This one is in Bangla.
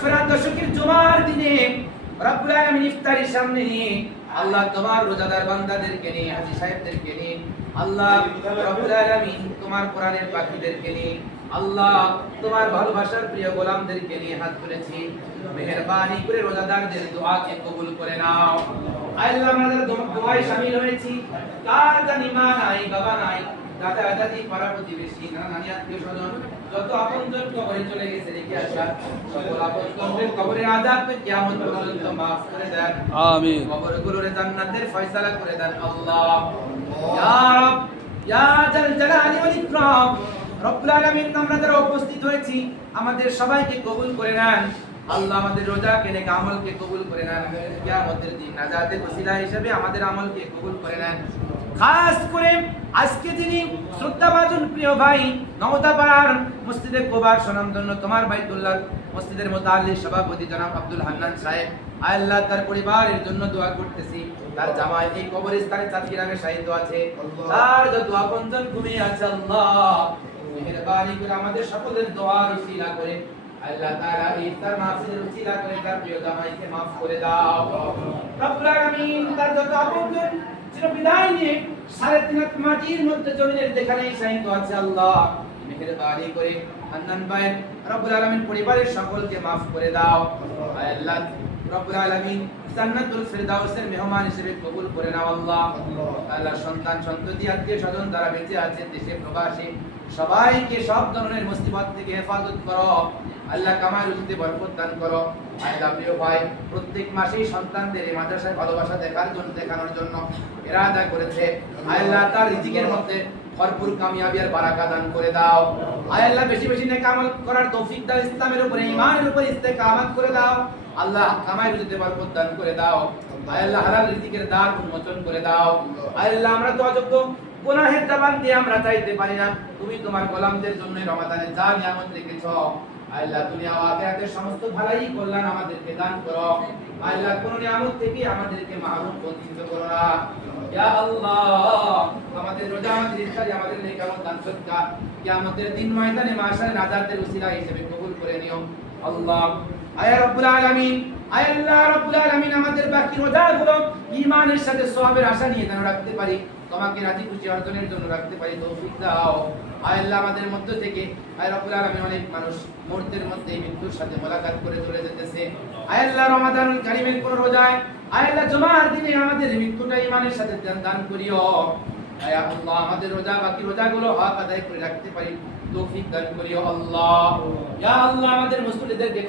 দশকের জুমার দিনে রব্বুল আলামিন ইফতারির সামনে নিয়ে আল্লাহ তোমার রোজাদার বান্দাদেরকে নিয়ে হাজী সাহেবদেরকে নিয়ে আল্লাহ রব্বুল আলামিন তোমার কোরআনের পাখিদেরকে নিয়ে আল্লাহ তোমার ভালোবাসার প্রিয় গোলামদেরকে নিয়ে হাত তুলেছি। মেহেরবানি করে রোজাদারদের দোয়াকে কবুল করে নাও। আল্লাহ আমাদের দোয়ায় শামিল হয়েছি। কার জানি মা নাই, বাবা নাই, দাদা দাদি, পাড়া প্রতিবেশী, নানা নানি, আত্মীয় স্বজন, যত আপনজন কবরে চলে গেছে রেখে আসা সকল আপনজনদের কবরের আযাবকে কিয়ামত পর্যন্ত maaf করে দেন। আমিন। কবরগুলোরে জান্নাতের ফয়সালা করে দেন আল্লাহ। ইয়া রব, ইয়া জাল জালালি ওয়াল ইকরাম, রব্বুল আলামিন আমরা যারা উপস্থিত হয়েছি আমাদের সবাইকে কবুল করে নেন আল্লাহ। আমাদের রোজাকে নেক আমলকে কবুল করে নেন। কিয়ামতের দিন নাজাতের ওসিলা হিসেবে আমাদের আমলকে কবুল করে নেন। খাস করে আজকে যিনি শ্রদ্ধাভাজন প্রিয় ভাই নওতাপাড়ার মসজিদে কোবার সুনামধন্য তোমার বাইতুল্লাহ মসজিদের মুতাল্লি সভাপতি জনাব আব্দুল হান্নান সাহেব, আল্লাহ তার পরিবারের জন্য দোয়া করতেছি। তার জামাই এই কবরস্থানে চাঁদগ্রামে শায়িত আছে, তার যত আপনজন ঘুমিয়ে আছে আল্লাহ মেহেরবানি করে আমাদের সকলের দোয়ার উসিলা করে আল্লাহ তাআলা ইফতার মাহফিলের উসিলা করে তার প্রিয় জামাইকে maaf করে দাও রব্বুল আলামিন। তার যত আপনজন বিদায় নিয়ে 3.5 হাত মাটির মধ্যে জমিনের যেখানে শায়িত আছে আল্লাহ মেহেরবানি করে হান্নান ভাই রব্বুল আলামিন পরিবারের সকলকে maaf করে দাও আল্লাহ। রব্বুল আলামিন জান্নাতুল ফিরদাউসের মেহমান হিসেবে কবুল করে নাও আল্লাহ। আল্লাহ সন্তান সন্ততি আত্মীয় স্বজন যারা বেঁচে আছে দেশে প্রবাসী সবাইকে সব ধরনের মুসিবত থেকে হেফাজত করো আল্লাহ। কামাই রুজিতে বরকত দান করো আল্লাহ। প্রিয় ভাই প্রত্যেক মাসেই সন্তানদের এই মাদ্রাসায় ভালোবাসা দেখানোর জন্য ইরাদা করেছে আল্লাহ, তার রিজিকের মধ্যে ভরপুর কামিয়াবি আর বারাকা দান করে দাও আল্লাহ। বেশি বেশি নেক আমল করার তৌফিক দাও, ইসলামের উপরে ঈমানের উপরে ইস্তেকামত করে দাও আল্লাহ। কামাই রুজিতে বরকত দান করে দাও আল্লাহ। হালাল রিজিকের দ্বার উন্মোচন করে দাও আল্লাহ। আমরা তো অযোগ্য, গুনাহের জবান দিয়ে আমরা চাইতে পারি না, তুমি তোমার গোলামদের জন্য রমাদানে যা নিয়ামত রেখেছো আল্লাহ দুনিয়া ও আখিরাতের সমস্ত ভালাই কল্যাণ আমাদেরকে দান করো আল্লাহ। কোন নিয়ামত থেকে আমাদেরকে মাহরুম বঞ্চিত করো না ইয়া আল্লাহ। আমাদের রোজা, আমাদের ইফতারি, আমাদের নেক আমল দান সদকা কিয়ামতের দিন ময়দানে মাশারে নাজাতের উসিলা হিসেবে কবুল করে নিও আল্লাহ। আয়া রব্বুল আলামিন, আয়া আল্লাহ রব্বুল আলামিন আমাদের বাকি রোজাগুলো ঈমানের সাথে সওয়াবের আশা নিয়ে যেন রাখতে পারি, তোমাকে রাজি খুশি অর্জনের জন্য রাখতে পারি তৌফিক দাও আয় আল্লাহ। আমাদের মধ্য থেকে আয় রব্বুল আলামিন অনেক মানুষ মুহূর্তের মধ্যে মৃত্যুর সাথে মোলাকাত করে চলে যেতেছে আয় আল্লাহ। রমাদানুল কারীমের কোন রোজায় আয় আল্লাহ জুমার দিনে আমাদের মৃত্যুটা ঈমানের সাথে দান করিও আয় আল্লাহ। আমাদের রোজা বাকি রোজাগুলো হক আদায় করে রাখতে পারি তৌফিক দান করিও আল্লাহ। ইয়া আল্লাহ আমাদের মুসলিমদেরকে